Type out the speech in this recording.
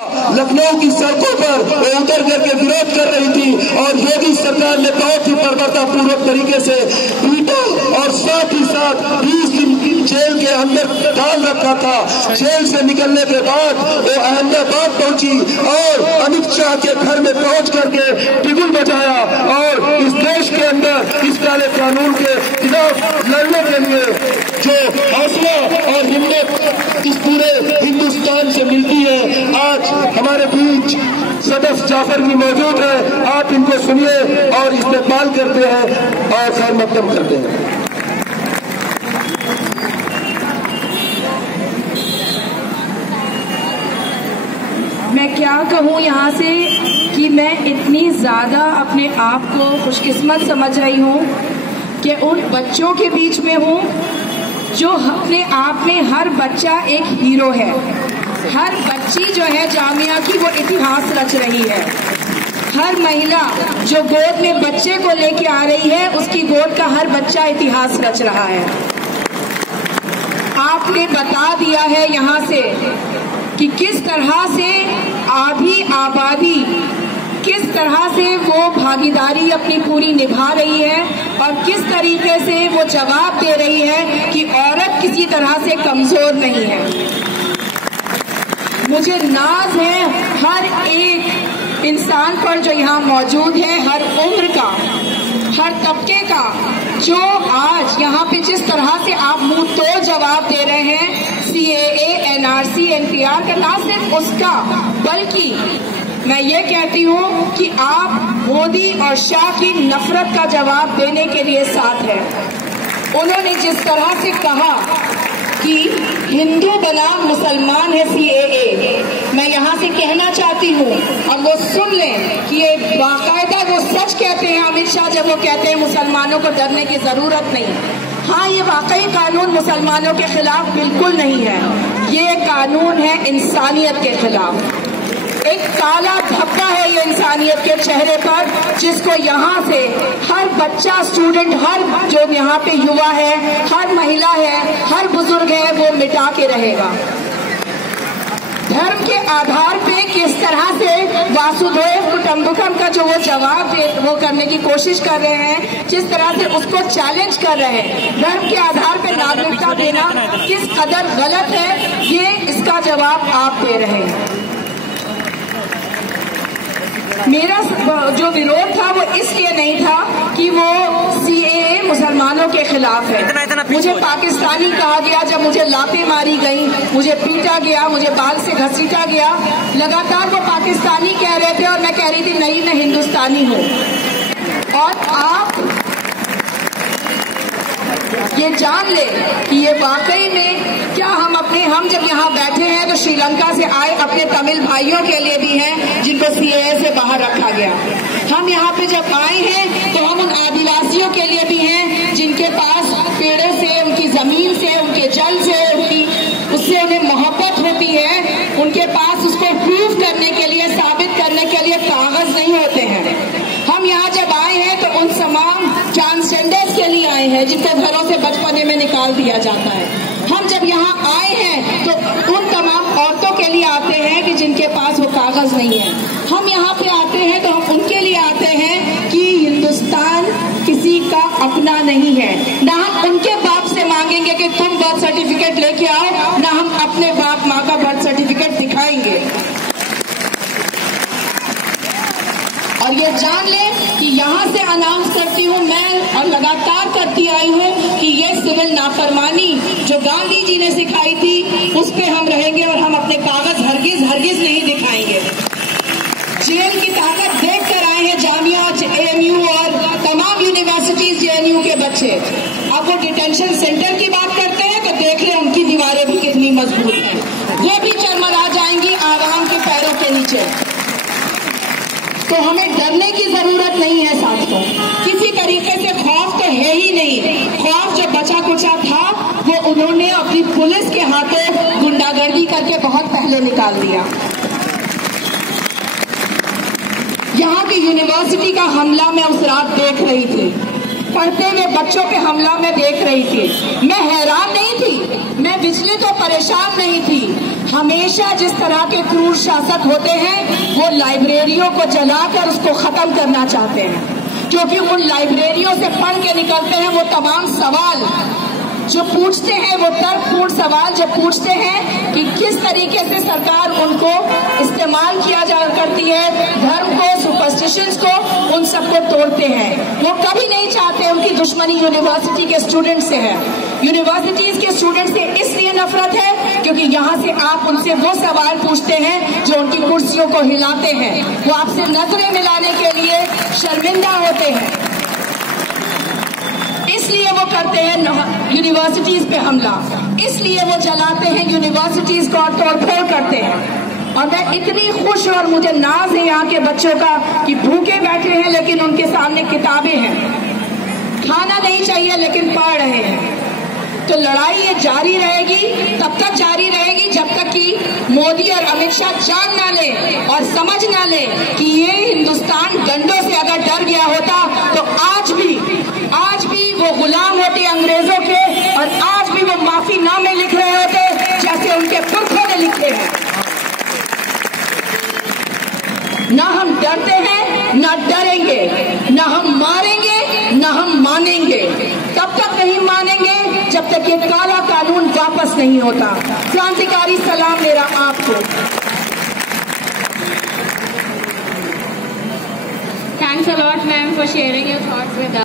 लखनऊ की सड़कों पर उतर करके विरोध कर रही थी और योगी सरकार ने बहुत ही बर्बरतापूर्वक तरीके से पीटा और साथ ही साथ 20 दिन जेल के अंदर डाल रखा था। जेल से निकलने के बाद वो अहमदाबाद पहुंची और अमित शाह के घर में पहुंच करके बिगुल बजाया और इस देश के अंदर इस काले कानून के खिलाफ लड़ने के लिए जो हौसला और हिम्मत इस पूरे हिंदुस्तान से मिलती है, आज हमारे बीच सदस्य जाफर भी मौजूद है। आप इनको सुनिए और इस्तेमाल करते हैं और खैर मकदम करते हैं। मैं क्या कहूँ यहाँ से कि मैं इतनी ज्यादा अपने आप को खुशकिस्मत समझ रही हूँ कि उन बच्चों के बीच में हूँ जो अपने आप में हर बच्चा एक हीरो है। हर बच्ची जो है जामिया की वो इतिहास रच रही है। हर महिला जो गोद में बच्चे को लेके आ रही है उसकी गोद का हर बच्चा इतिहास रच रहा है। आपने बता दिया है यहाँ से कि किस तरह से आबादी किस तरह से वो भागीदारी अपनी पूरी निभा रही है और किस तरीके से वो जवाब दे रही है कि औरत किसी तरह से कमजोर नहीं है। मुझे नाज है हर एक इंसान पर जो यहाँ मौजूद है, हर उम्र का, हर तबके का, जो आज यहाँ पे जिस तरह से आप मुंह तोड़ जवाब दे रहे हैं CAA, NRC, NPR का, ना सिर्फ उसका बल्कि मैं ये कहती हूँ कि आप मोदी और शाह की नफरत का जवाब देने के लिए साथ हैं। उन्होंने जिस तरह से कहा कि हिंदू बनाम मुसलमान है CAA, मैं यहाँ से कहना चाहती हूँ और वो सुन लें कि ये बाकायदा वो सच कहते हैं अमित शाह जब वो कहते हैं मुसलमानों को डरने की जरूरत नहीं। हाँ, ये वाकई कानून मुसलमानों के खिलाफ बिल्कुल नहीं है। ये कानून है इंसानियत के खिलाफ। एक काला धब्बा है ये इंसानियत के चेहरे पर, जिसको यहाँ से हर बच्चा, स्टूडेंट, हर जो यहाँ पे युवा है, हर महिला है, हर बुजुर्ग है, वो मिटा के रहेगा। धर्म के आधार पे किस तरह से वासुदेव कुटुंबकम का जो वो जवाब वो करने की कोशिश कर रहे हैं, जिस तरह से उसको चैलेंज कर रहे हैं, धर्म के आधार पे नागरिकता देना किस कदर गलत है, ये इसका जवाब आप दे रहे हैं। मेरा जो विरोध था वो इसलिए नहीं था कि वो CAA मुसलमानों के खिलाफ है। मुझे पाकिस्तानी कहा गया, जब मुझे लाते मारी गई, मुझे पीटा गया, मुझे बाल से घसीटा गया, लगातार वो पाकिस्तानी कह रहे थे और मैं कह रही थी नहीं, मैं हिंदुस्तानी हूँ। और आप ये जान ले कि ये वाकई में क्या हम जब यहाँ बैठे हैं तो श्रीलंका से आए अपने तमिल भाइयों के लिए भी हैं जिनको CAA से बाहर रखा गया। हम यहाँ पे जब आए हैं तो हम उन आदिवासियों के लिए भी हैं जिनके पास पेड़ों से, उनकी जमीन से, उनके जल से, उससे उन्हें मोहब्बत होती है। उनके पास उसको प्रूव करने के लिए, साबित करने के लिए कागज नहीं होते हैं। हम यहाँ जब आए हैं तो उन तमाम ट्रांसजेंडर्स के लिए आए हैं जिनको घरों से बचपने में निकाल दिया जाता है। हम जब यहाँ आए हैं तो उन तमाम औरतों के लिए आते हैं कि जिनके पास वो कागज नहीं है। हम यहाँ पे आते हैं तो हम उनके लिए आते हैं कि हिंदुस्तान किसी का अपना नहीं है। ना हम उनके बाप से मांगेंगे कि तुम बर्थ सर्टिफिकेट लेके आओ, ना हम अपने बाप माँ का बर्थ सर्टिफिकेट दिखाएंगे। और ये जान लें कि यहाँ से अनाउंस करती हूँ मैं, और लगातार करती आई हूँ कि ये सिविल नाफरमानी जो गांधी जी ने सिखाई थी उस पे हम रहेंगे और हम अपने कागज हरगिज नहीं दिखाएंगे। जेल की ताकत देख कर आए हैं जामिया, AMU और तमाम यूनिवर्सिटीज, JNU के बच्चे। अब वो डिटेंशन सेंटर की बात करते हैं तो देख ले उनकी दीवारें भी कितनी मजबूत हैं, वो भी चरमरा जाएंगी आवाम के पैरों के नीचे। तो हमें डरने की जरूरत नहीं है साथियों, किसी तरीके से खौफ तो है ही नहीं। खौफ जो बचा कुचा था वो उन्होंने अपनी पुलिस के हाथों गुंडागर्दी करके बहुत पहले निकाल दिया। यहाँ की यूनिवर्सिटी का हमला मैं उस रात देख रही थी, पढ़ते हुए बच्चों पे हमला मैं देख रही थी। मैं हैरान नहीं थी, मैं विचलित और परेशान नहीं थी। हमेशा जिस तरह के क्रूर शासक होते हैं वो लाइब्रेरियों को जलाकर उसको खत्म करना चाहते हैं, क्योंकि उन लाइब्रेरियों से पढ़ के निकलते हैं वो तमाम सवाल जो पूछते हैं, वो तर्कपूर्ण सवाल जो पूछते हैं कि किस तरीके से सरकार उनको इस्तेमाल किया जा करती है, धर्म को, सुपरस्टिशंस को, उन सबको तोड़ते हैं। वो कभी नहीं चाहते उनकी दुश्मनी यूनिवर्सिटी के स्टूडेंट से है। यूनिवर्सिटीज के स्टूडेंट से इसलिए नफरत है क्योंकि यहाँ से आप उनसे वो सवाल पूछते हैं जो उनकी कुर्सियों को हिलाते हैं। वो आपसे नजरें मिलाने के लिए शर्मिंदा होते हैं, इसलिए वो करते हैं यूनिवर्सिटीज पे हमला, इसलिए वो जलाते हैं यूनिवर्सिटीज को और तोड़फोड़ करते हैं। और मैं इतनी खुश और मुझे नाज है यहाँ के बच्चों का कि भूखे बैठे हैं लेकिन उनके सामने किताबें हैं, खाना नहीं चाहिए लेकिन पढ़ रहे हैं। तो लड़ाई ये जारी रहेगी, तब तक जारी रहेगी जब तक कि मोदी और अमित शाह जान ना ले और समझ ना ले कि ये हिंदुस्तान डंडों से अगर डर गया होता तो आज भी वो गुलाम होते अंग्रेजों के, और आज भी वो माफीनामे लिख रहे होते जैसे उनके पुरखों ने लिखे हैं। ना हम डरते हैं, ना डरेंगे, ना हम मारेंगे, ना हम मानेंगे। तब तक नहीं मानेंगे जब तक ये काला कानून वापस नहीं होता। क्रांतिकारी सलाम मेरा आपको। Thanks a lot, ma'am, for sharing your thoughts with us.